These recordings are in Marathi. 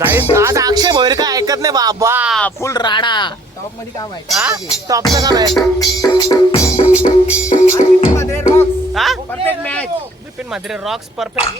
गाईस आज अक्षय भोईर काय ऐकत नाही बाबा, फुल राडा. टॉप मध्ये काम आहे. टॉपचं काम आहे. Perfect match. Bipin Mhatre rocks perfect.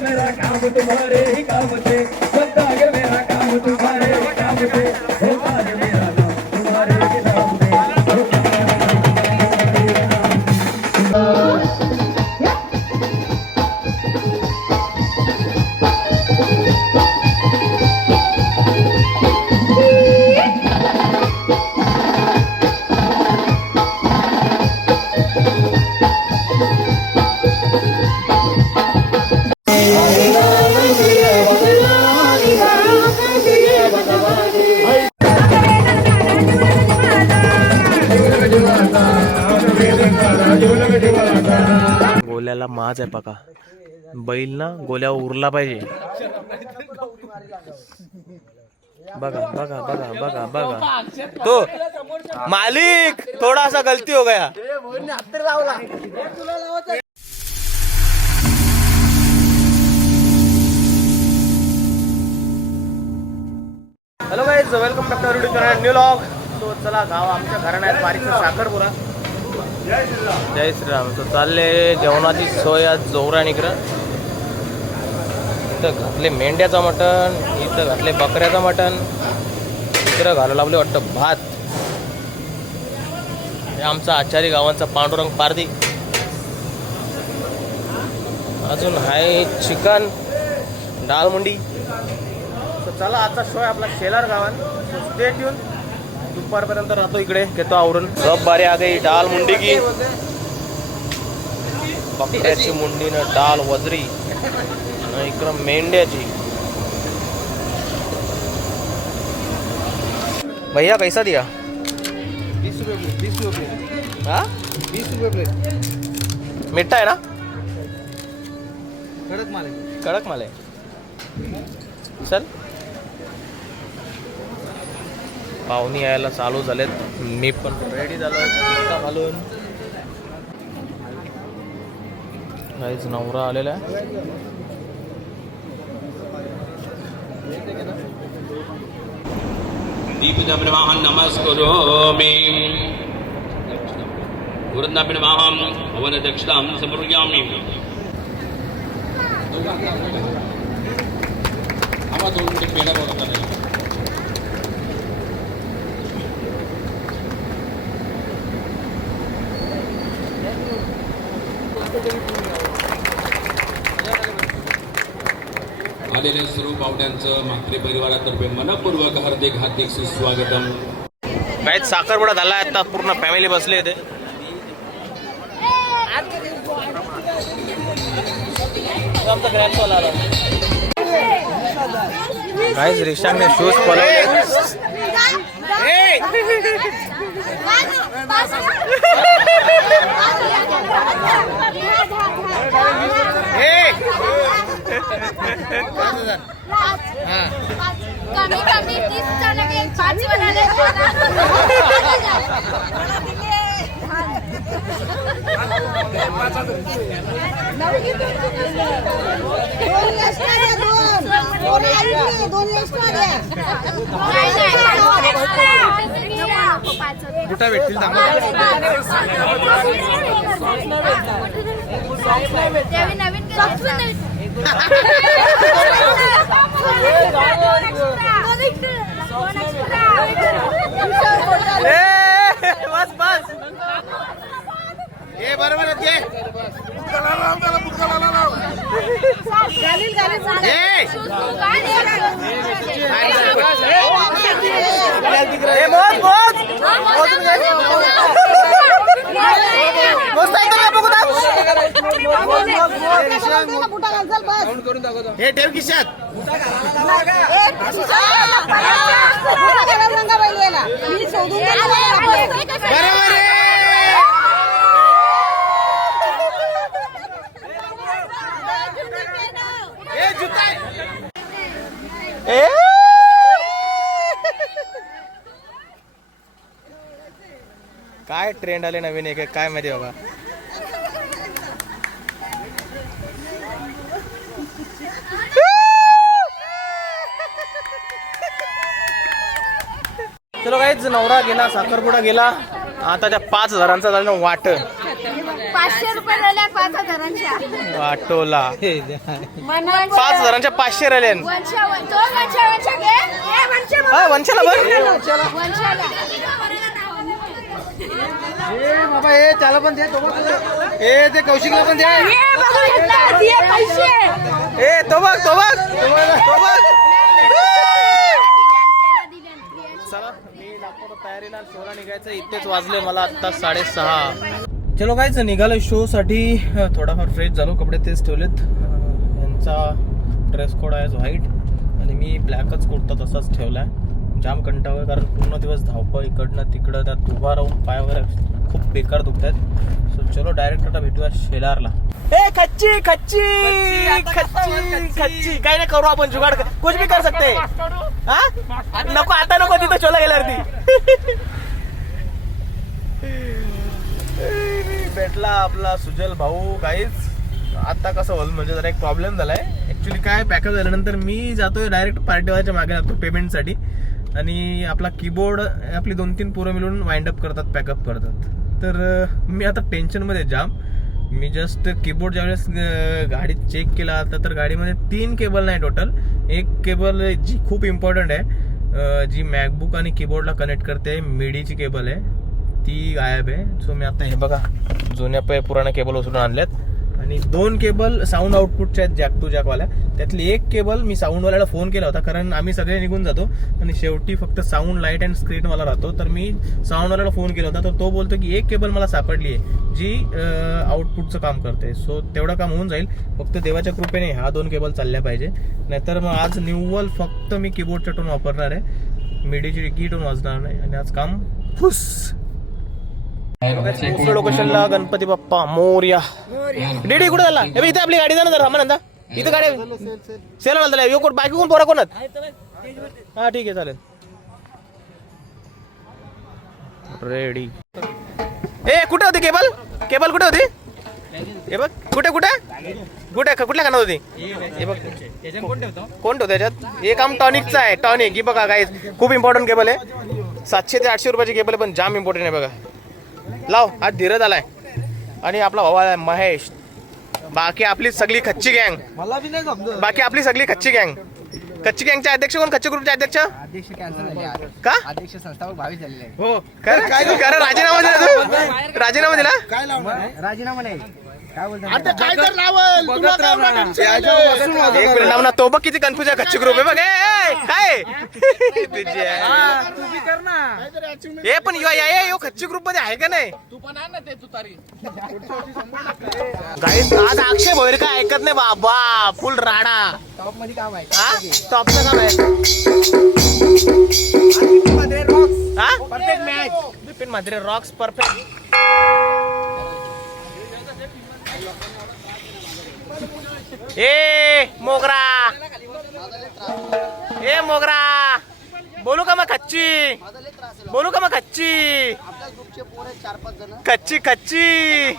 मेरा काम तुम्हारे ही काम से, बनता है मेरा काम तुम्हारे ही काम से, होता है मेरा नाम तुम्हारे ही नाम से. गोल्याला माज आहे बघा. बैल ना गोल्या उरला पाहिजे. बघा बघा बघा बघा बघा तो मालिक थोडासा गलती हो गया. Hello guys, welcome back to YouTube channel new vlog. तो चला गाव आमच्या घराण्यात बारीकचा साखरपुरा. जय श्रीराम. तो चालले जेवणाची सोय आज जोरा निकडं. इथं घातले मेंढ्याचं मटण, इथं घातले बकऱ्याचं मटण, इकडं घालू लागले वाटतं भात. हे आमचा आचारी गावांचा पांडुरंग पारदी. अजून आहे चिकन, डाळ मुंडी. तर चला आजचा शो आहे आपला शेलार गावात. Stay tune. दुपारपर्यंत राहतो इकडे, घेतो आवरून. सब बारी आ गई डाल मुंडी की. बकऱ्याची मुंडी ना डाल वजरी, इकडं मेंढ्याची. भैया कैसा दिया? 20 रुपये प्लेट. 20 रुपये प्लेट. हाँ 20 रुपये प्लेट. मिठा है ना? कडक माल आहे. कडक माल आहे. चल पाहुणी यायला चालू झालेत. मी पण रेडी झालोय घालून. काहीच नवरा आलेला आहे. दीपदब्रवाहं नमस्करोमि वृन्दाब्रवाहं भवनदक्षिणां समर्पयामि. आवाज दोन मिनिट पेढा बोलत आहे. आलेल्या सर्व पाहुण्यांचं म्हात्रे परिवारातर्फे मनपूर्वक हार्दिक हार्दिक सुस्वागतम. काहीच साखरपुडा झाला आता. पूर्ण फॅमिली बसले इथे. आमचा ग्रँड आला. काहीच रिक्षाने शूज पळवले. कमी कमी 30 जणांना 5 बनाले. कुठं भेटतील बस बस बरोबर. हे ठेव खिशात. बरोबर आहे. हे जुता आहे. ए! काय ट्रेंड आले नवीन एक काय माहिती बाबा. चलो काहीच नवरा गेला, साखरपुडा गेला. आता त्या 5,000चा झालं वाट. 500 रुपये राहिल्या 5,000च्या. वाटोला वंशा 5,000च्या 500 राहिले. वंशा घे. ए, वंशा वंशाला बघ. वंशाला. बाबा हे त्याला पण दे. ए ते कौशिकला पण दे. ये बघू घेतला, दिये पैसे. ए तो बघ तो बघ तो बघ. चला मी लागतो तयारीला. शोला निघायचं. इथेच वाजले मला आता 6:30. चलो कायच निघालो शो साठी. थोडाफार फ्रेश झालो. कपडे तेच ठेवलेत. यांचा ड्रेस कोड आहे व्हाईट आणि मी ब्लॅकच कुर्ता तसाच ठेवलाय. जाम कंटाळा कारण पूर्ण दिवस धावपळ इकडनं तिकडं. त्यात उभा राहून पाय वगैरे खूप बेकार दुखतात. सो चलो डायरेक्ट आता भेटूया शेलारला. ए खच्ची खच्ची खच्ची खच्ची काही नाही करू आपण जुगाड. कुछ भी कर सकते. हा नको आता नको. तिथं शोला गेल्यावरती भेटला आपला सुजल भाऊ. काहीच आता कसं होईल म्हणजे जरा एक प्रॉब्लेम झालाय. ऍक्च्युली काय पॅकअप झाल्यानंतर मी जातोय डायरेक्ट पार्टीवाल्याच्या मागे लागतो पेमेंटसाठी. आणि आपला कीबोर्ड आपली 2-3 पोरं मिळून वाइंड अप करतात, पॅकअप करतात. तर मी आता टेन्शनमध्ये जाम. मी जस्ट कीबोर्ड ज्यावेळेस गाडीत चेक केला आता तर गाडीमध्ये 3 केबल नाही टोटल. एक केबल जी खूप इम्पॉर्टंट आहे, जी मॅकबुक आणि कीबोर्डला कनेक्ट करते, मिडीची केबल आहे, ती गायब आहे. सो मी आता हे बघा जुन्या पुराण्या केबल उचलून आणल्यात. आणि 2 केबल साऊंड आउटपुटच्या आहेत, जॅक टू जॅकवाल्या. त्यातली एक केबल मी साऊंडवाल्याला फोन केला होता कारण आम्ही सगळे निघून जातो आणि शेवटी फक्त साऊंड लाईट अँड स्क्रीनवाला राहतो. तर मी साऊंडवाल्याला फोन केला होता तर तो बोलतो की एक केबल मला सापडली आहे जी आउटपुटचं काम करते. सो तेवढं काम होऊन जाईल. फक्त देवाच्या कृपेने ह्या 2 केबल चालल्या पाहिजे. नाहीतर मग आज न्यूवल फक्त मी कीबोर्डच्या टोन वापरणार आहे, मिडीची की टोन वाजणार नाही. आणि आज काम फुस. दुसऱ्या लोकेशनला गणपती बाप्पा मोरया. डीडी कुठे झाला? हे इथे आपली गाडी जाणार रामानंदा. इथं गाडी सेल झाला. यो कोण बाकी कोण पोरा कोणात? हा ठीक आहे चालेल. रेडी. ए कुठे होती केबल? केबल कुठे होती? हे बघ कुठे कुठे कुठे कुठल्या कानात होती? हे बघ कोण ठेवतो त्याच्यात? हे काम टॉनिकचं आहे. टॉनिक ही बघा गाईज खूप इम्पॉर्टंट केबल आहे. 700 ते 800 रुपयाची केबल आहे पण जाम इम्पॉर्टंट आहे बघा. लाव. आज धीरज आलाय आणि आपला भाऊ आलाय महेश. बाकी आपली सगळी खच्ची गँग. मला बी नाही समजत. बाकी आपली सगळी खच्ची गँग. खच्ची गँगचे अध्यक्ष कोण? खच्ची ग्रुपचे अध्यक्ष अध्यक्ष कॅन्सल झाले. का? अध्यक्ष संस्थापक 22 झालेले आहे. हो काय राजीनामा दिला तू? राजीनामा दिला? काय लावणार? राजीनामा नाही. काय बोलतात? आता काय तर लावल तुला नाव ना. तो बघ किती कन्फ्युज आहे. खच्ची ग्रुप आहे बघ. काय तुम्ही कर ना. हे पण यो खच्ची ग्रुप मध्ये आहे का नाही? तू पण आहे ना ते तुतारी. गाईस आज अक्षय भोयर काय ऐकत नाही बाबा. फुल राडा. टॉप मध्ये काम आहे. टॉपचं काम आहे. Perfect match. Bipin Mhatre rocks perfect. ए मोगरा बोलू का मग खच्ची? बोलू का मग खच्ची? खच्ची खच्ची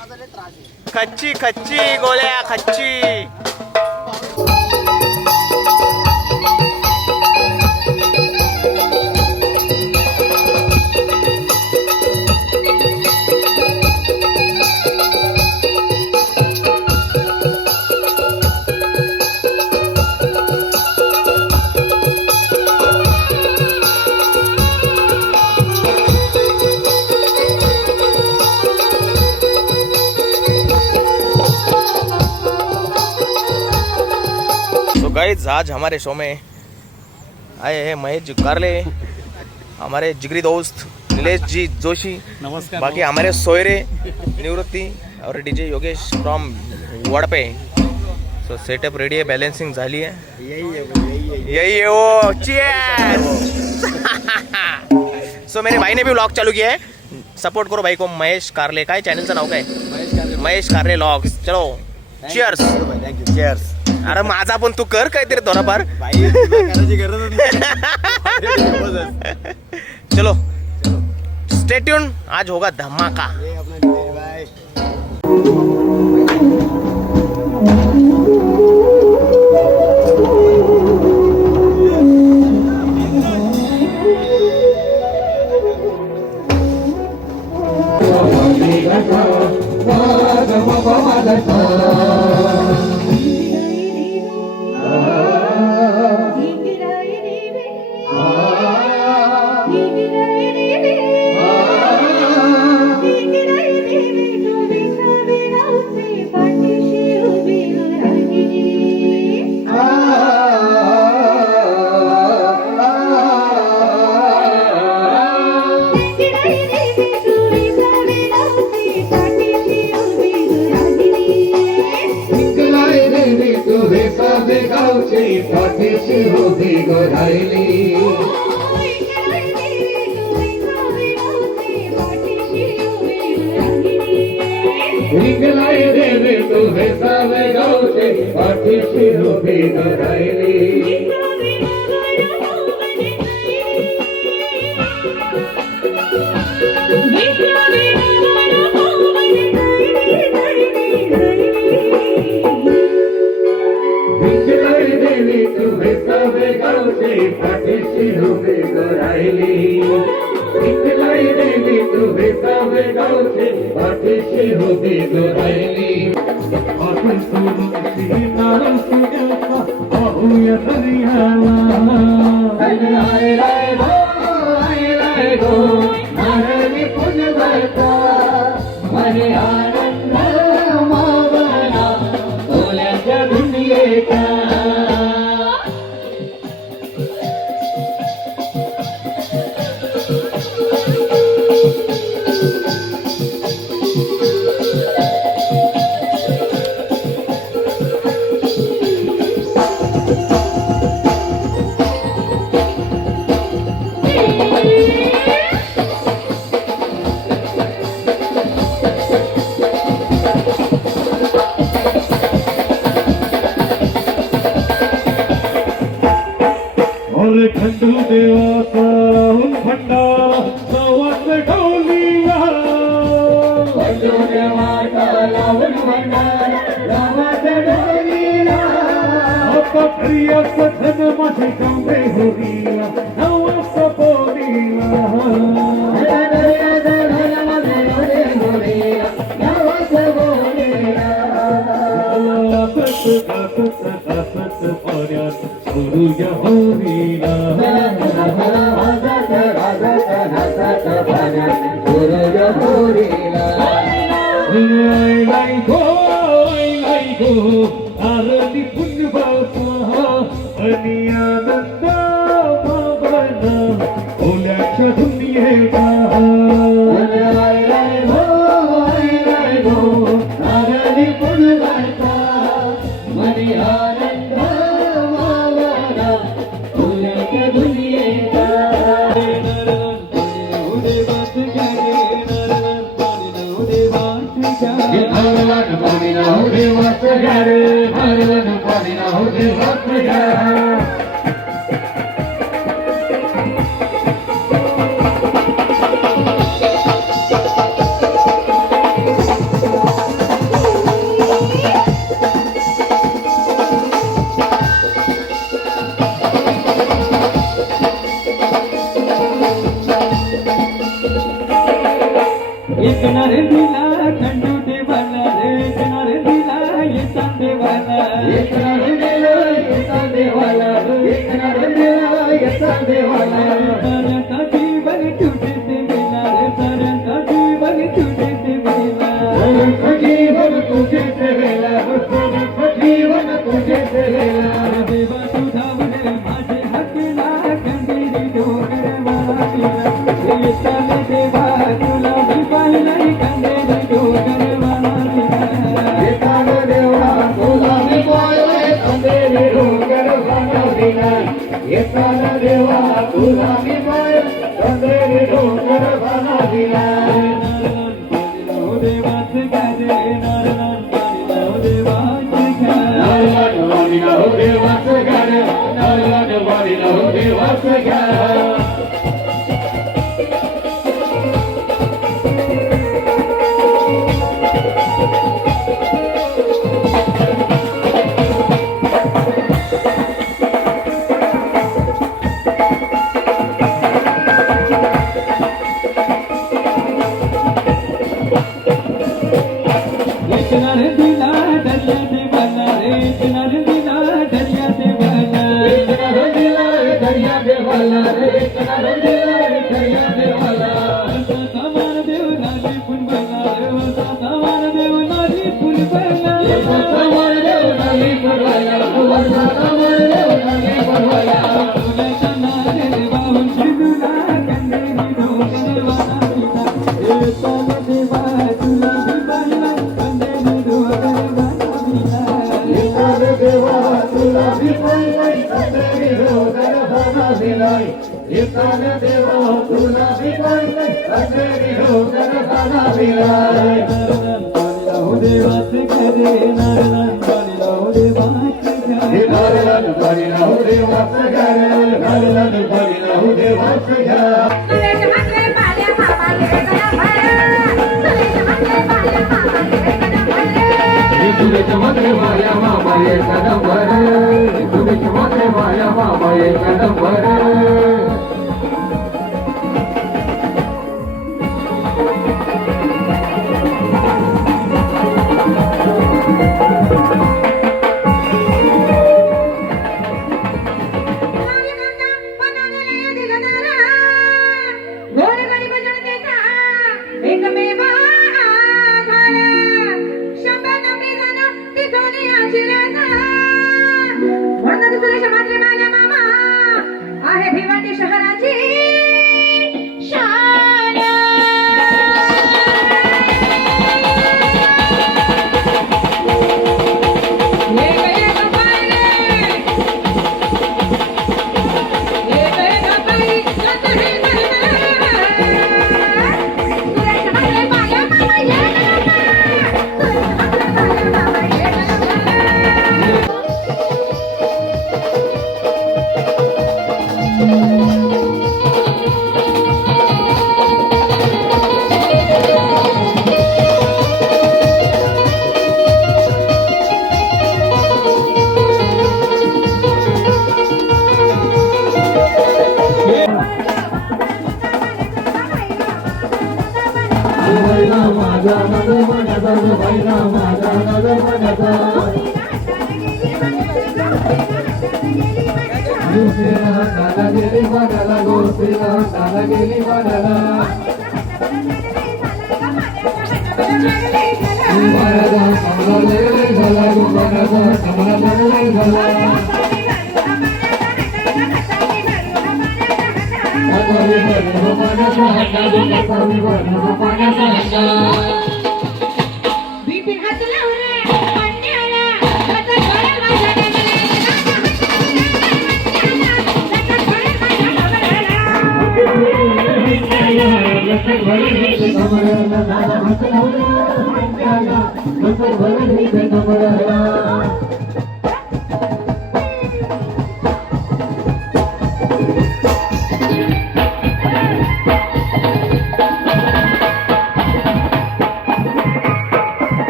खच्ची खच्ची गोळ्या खच्ची. गाइस आज हमारे शो में आए हैं महेश कारले, हमारे जिगरी दोस्त नीलेश जी जोशी, नमस्कार. बाकी हमारे सोयरे निवृत्ति और DJ Yogesh from Vadpe. So setup ready है, बैलेंसिंग झाली है. यही है वो. चीयर्स. सो मेरे भाई ने भी व्लॉग चालू किया है, सपोर्ट करो भाई को. महेश कारले, काय चॅनलचं नाव काय? महेश कारले व्लॉग्स. चलो चिअर्स. चेअर्स. अरे माझा पण तू कर काहीतरी थोडाफार. करायची गरज चलो स्टे ट्यून, आज होगा धमाका. जीवन तुझे दिला येताना देवा तुला मी पाय चंद्रेरी डोंगर बना दिला देवाचे गाणे देवाचे गाणे देवाचे गाणे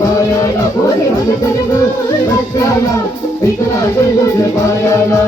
पायाला गो रस्त्याला इकला तुझ्या पायाला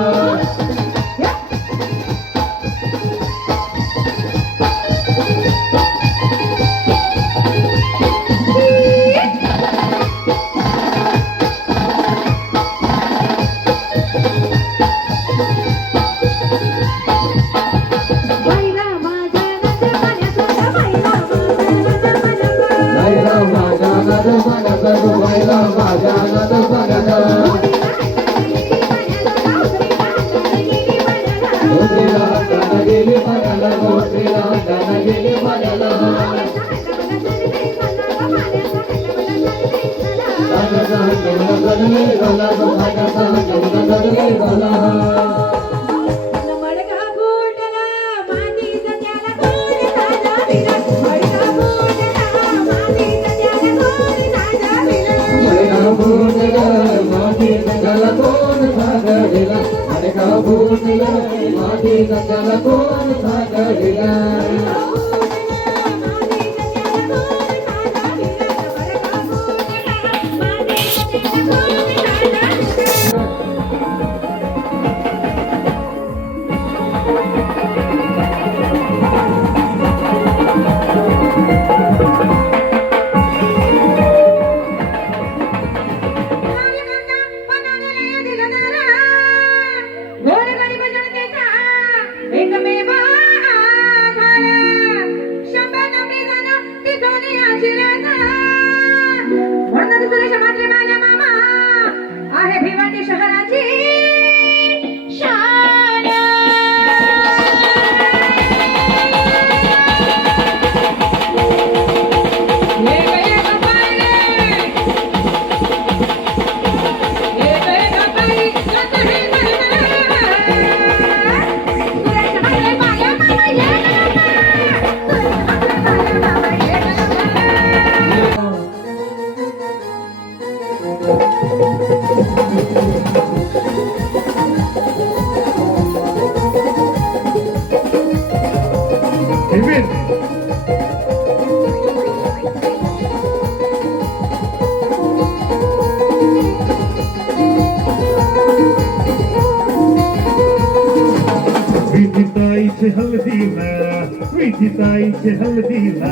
विधिताईचे हल्दीला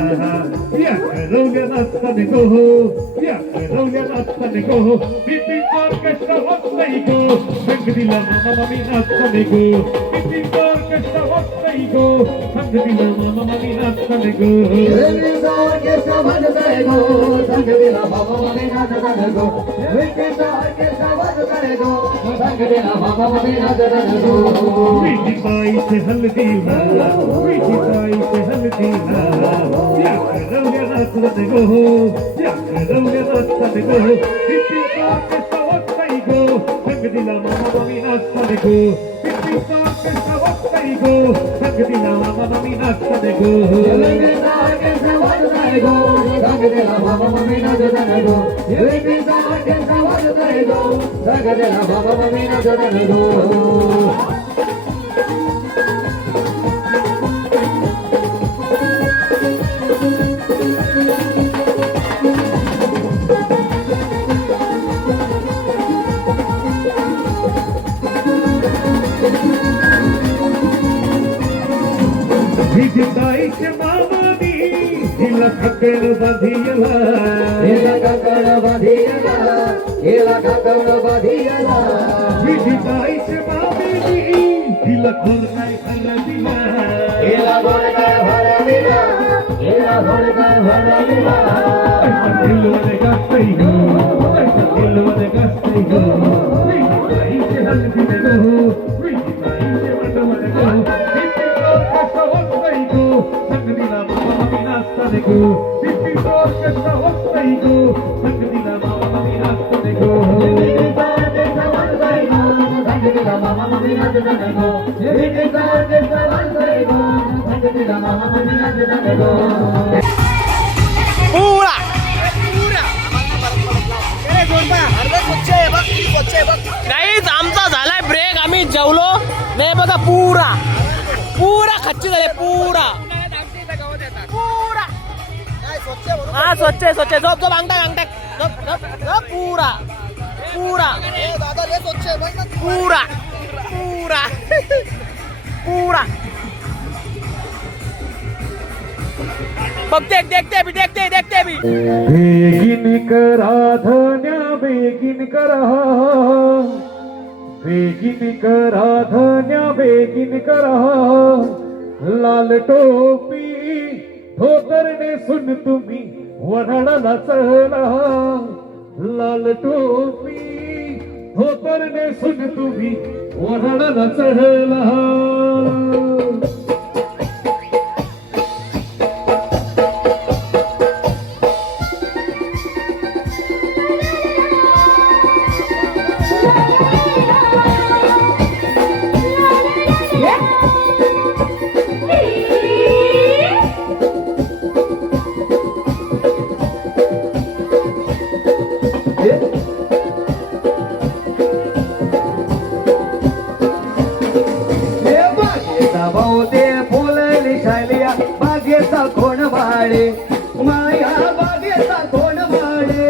या रवल्यात असताना गो या रवल्यात असताना गो बिपिनचा कष्ट होत नाही गो संग दिला मामा मामी नाचताना गो बिपिनचा कष्ट होत नाही गो संग दिला मामा मामी नाचताना गो विधिताईचे हल्दीला विधिताईचे हल्दीला या रवल्यात असताना गो या रवल्यात असताना गो बिपिनचा कष्ट होत नाही गो संग दिला मामा मामी नाचताना गो बिपिनचा कष्ट होत नाही गो संग दिला मामा मामी नाचताना गो विधिताईचे मामानी हिला खकड बांधियला विधिताईचे मामेनी हिला खोल काय भर दिला दिलवाने गास्तई गो दिलवाने गास्तई गो विधिताईचे हल्दीने गो विधिताईचे वडवने गो संगदीला मामा मामी नाचताना गो बिपिनचा कष्ट होत नाही गो संगदीला मामा मामी नाचताना गो संगदीला मामा मामी नाचताना गो बिपिनचा कष्ट होत नाही गो संगदीला मामा मामी नाचताना गो पुरा काहीच आमचा झालाय ब्रेक आम्ही जेवलो नाही बघा पुरा पुरा खच्ची झाले पुरा पुरा हा स्वच्छ स्वच्छ झोप झोप अंगठा अंगठा झोप झोप झोप पुरा पूरा पूरा पूरा पूरा बघ देखते भी बेगिन करा धन्या बेगिन करा धन्या बेगिन करा लाल टोपी धोतरने सुन तुम्ही वऱ्हाडाला चला लाल टोपी धोतरने सुन तुम्ही वऱ्हाडाला चढला बागेचा फुल निशालिया बागेचा कोण माळे माया बागेचा कोण माळे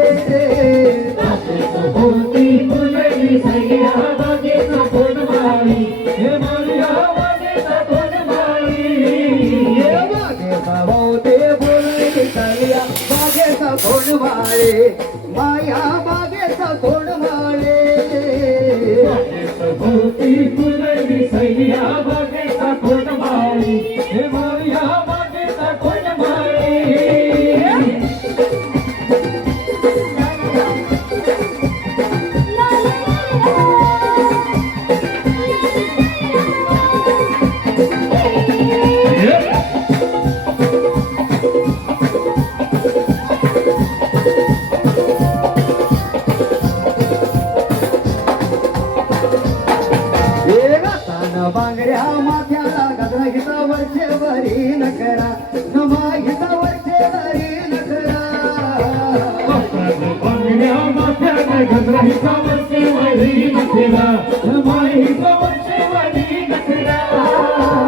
भोवती फुल निशालिया बागेचा कोण माळी हे माया बागेचा कोण माळी हे बागेचा भोवती फुल निशालिया बागेचा कोण माळे माया बागेचा कोण माळे भोवती फुल निशालिया बागेचा कोण माळी हे माया बागेचा कोण माळी बांगड्या माथ्याला गजरा घेता वरचे वरी नकरा नमा घेता वरचे वरी नकरा बांगड्या माथ्याला गजरा घेता वरचे वरी नकरा नमा घेता वरचे वरी नकरा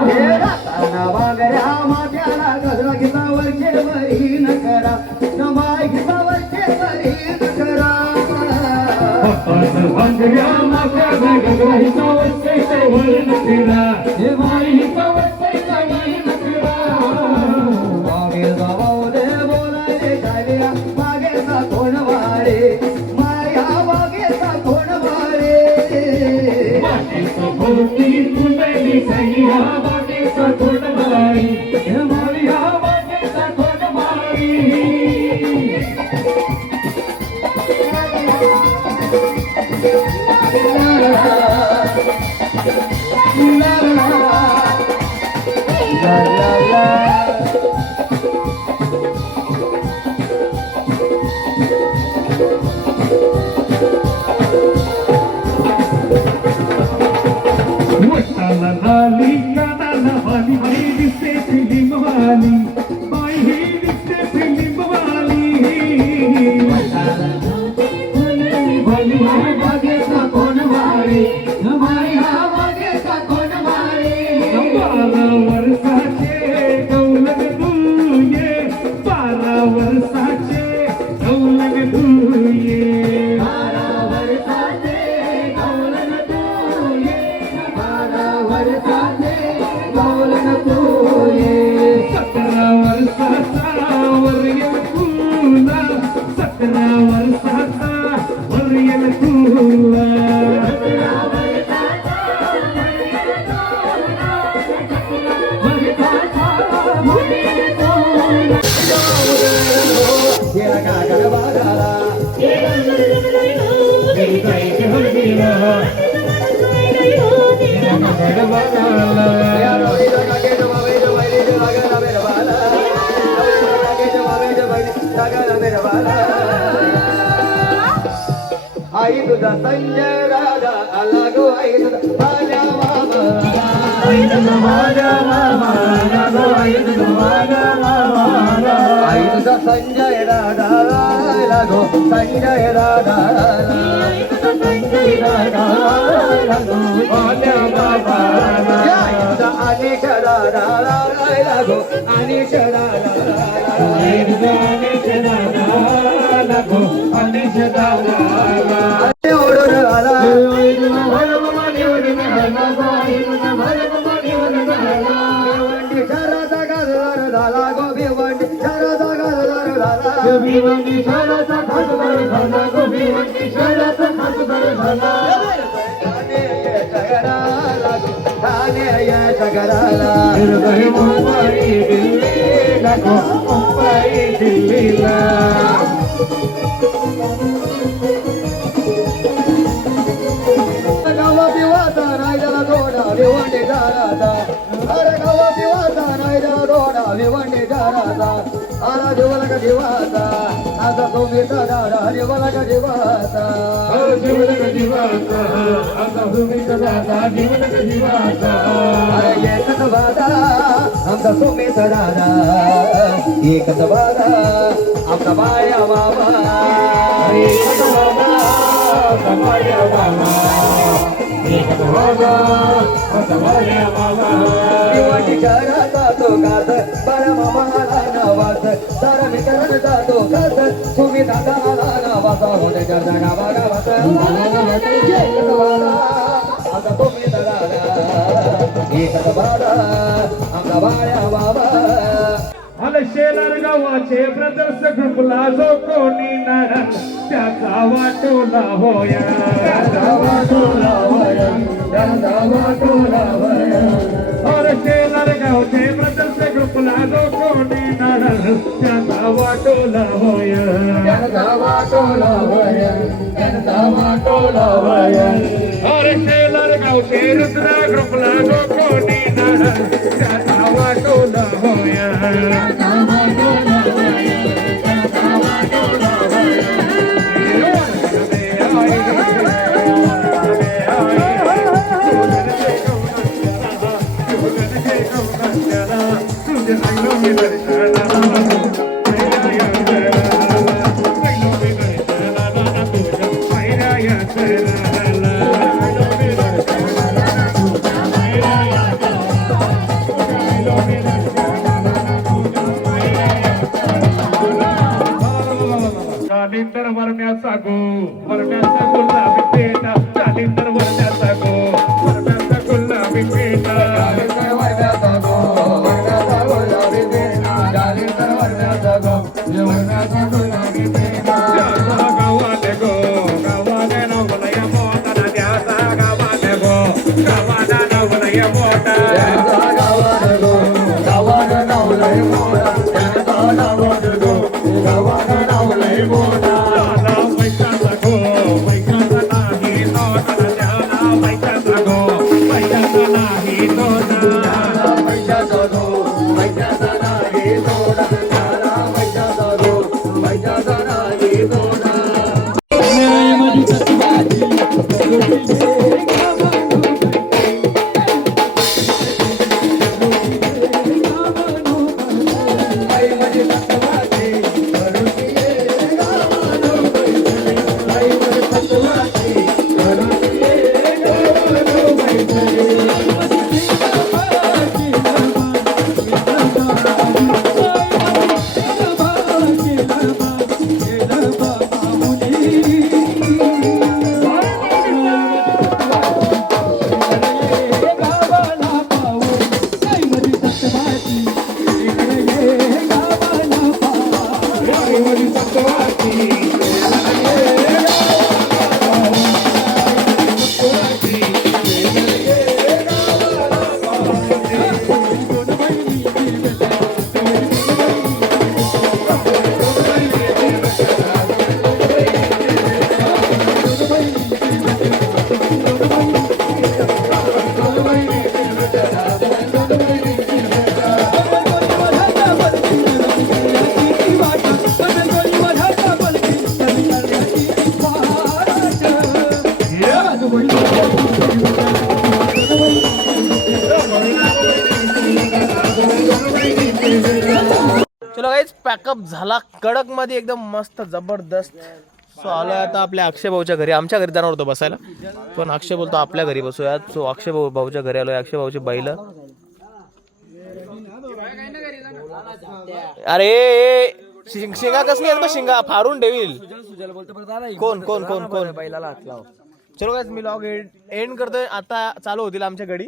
हे राताना बांगड्या माथ्याला गजरा घेता वरचे वरी नकरा नमा घेता वरचे वरी नकरा बांगड्या माथ्याला गजरा घेता वरचे वरी नकरा हे माईचा वरचा वरी नकरा बागेचा बावले बोलायले जायल्या बागेचा कोण वाळे माया बागेचा कोण वाळे बागेचा भोवती फुलली सैया बागेचा कोण वाळी हे माया बागेचा कोण वाळी वटाला लाली कानाला वाली बाई दिसते फिल्म वाली बाई ही दिसते फिल्म वाली वाली बागेचा कोण वाळे माया बागेचा कोण वाळे 12 वर्षाचे गौलग दुये 12 वर्षाचे गौलग दुये 12 वर्षाचे गौलन तुये 12 वर्षाचे गौलन तुये 17 वर्षाचा वर्यल तुला 17 वर्षाचा वर्यल तुला आई तुझा संजय राजा आला गो आई तुझा माझ्या मामा आई तुझा माझ्या मामा गो आई तुझा माझ्या मामा आई तुझा संजय राजा आला गो संजय राजा आई तुझा संजय राजा आला गो माझ्या मामा आई तुझा अनिश राजा आला गो अनिश राजा आई तुझा अनिश राजा आला गो अनिश राजा हृदयाला ठाण्याच्या घराला हृदय मुंबई दिल्ली नको मुंबई दिल्लीला गावा पिवाचा रायला दोडा भिवंडी घराचा अरे गावा पिवाचा रायला दोडा भिवंडी घराचा आला जीवलक जीवाचा आता तुम्ही दादा जीवलक जीवाचा जीवनक जीवाचा आता तुम्ही दादा जीवनक जीवाचा अरे एकच वादा आमचा तुम्ही दादा एकच वादा आमचा बाया मामा एकच वादा आमचा बाया मामा एकच वादा आमचा बाया मामा भिवंडी घराचा तो कास बाळा मामाला नावाच सारा विकरण जातो कास तुम्ही दादाला नावाचा होते करता गावा गावाचा एकच वादा आमचा तुम्ही दादा एकच वादा आमचा बाया मामा आले शेलार गावाचे ब्रदर्स ग्रुपला जो कोणी नार त्याचा वाटोला होया त्याचा वाटोला होया त्याचा वाटोला होया आले शेलार गावचे ब्रदर्स ग्रुपला जो कोणी नार त्याचा वाटोला होया त्याचा वाटोला होया त्याचा वाटोला होया आले शेलार गावचे रुद्रा ग्रुपला जो कोणी नार त्याचा वाटोला होया चालींतर वरण्याचा गो वरण्याचा गुलाबी पेटा चालींतर वरण्याचा गो वरण्याचा गुलाबी पेटा गावाले गो गावाले नवलया मोठा द्याचा गावाले गो गावाला नवलया मोठा पैशाचा गो पैशाचा नाही नोटा द्याला पैशाचा गो पैशाचा नाही नोटा चलो गाईज पॅकअप झाला कडक मध्ये एकदम मस्त जबरदस्त. सो आलोय आता आपल्या अक्षय भाऊच्या घरी. आमच्या घरी जाणार होतो बसायला पण अक्षय बोलतो आपल्या घरी बसूया. सो अक्षय भाऊच्या घरी आलोय. अक्षय भाऊची बैल अरे शिंगा कसली आहेत बा शिंगा फारून ठेवील. कोण कोण कोण कोण बैलाला हात लाव. चलो गाईज मी लॉग एंड करतोय. आता चालू होतील आमच्या घडी.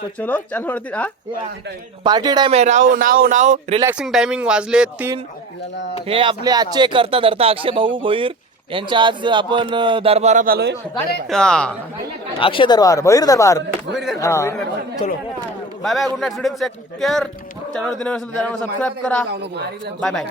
तो चलो चॅनलवरती पार्टी टाइम आहे. नाव रिलॅक्सिंग टायमिंग वाजले 3. हे आपले आजचे करता धरता अक्षय भाऊ भोईर यांच्या आज आपण दरबारात आलोय. हा, अक्षय दरबार, भैर दरबार. हा, चलो bye bye, good night, take care. Channel subscribe करा. Bye bye.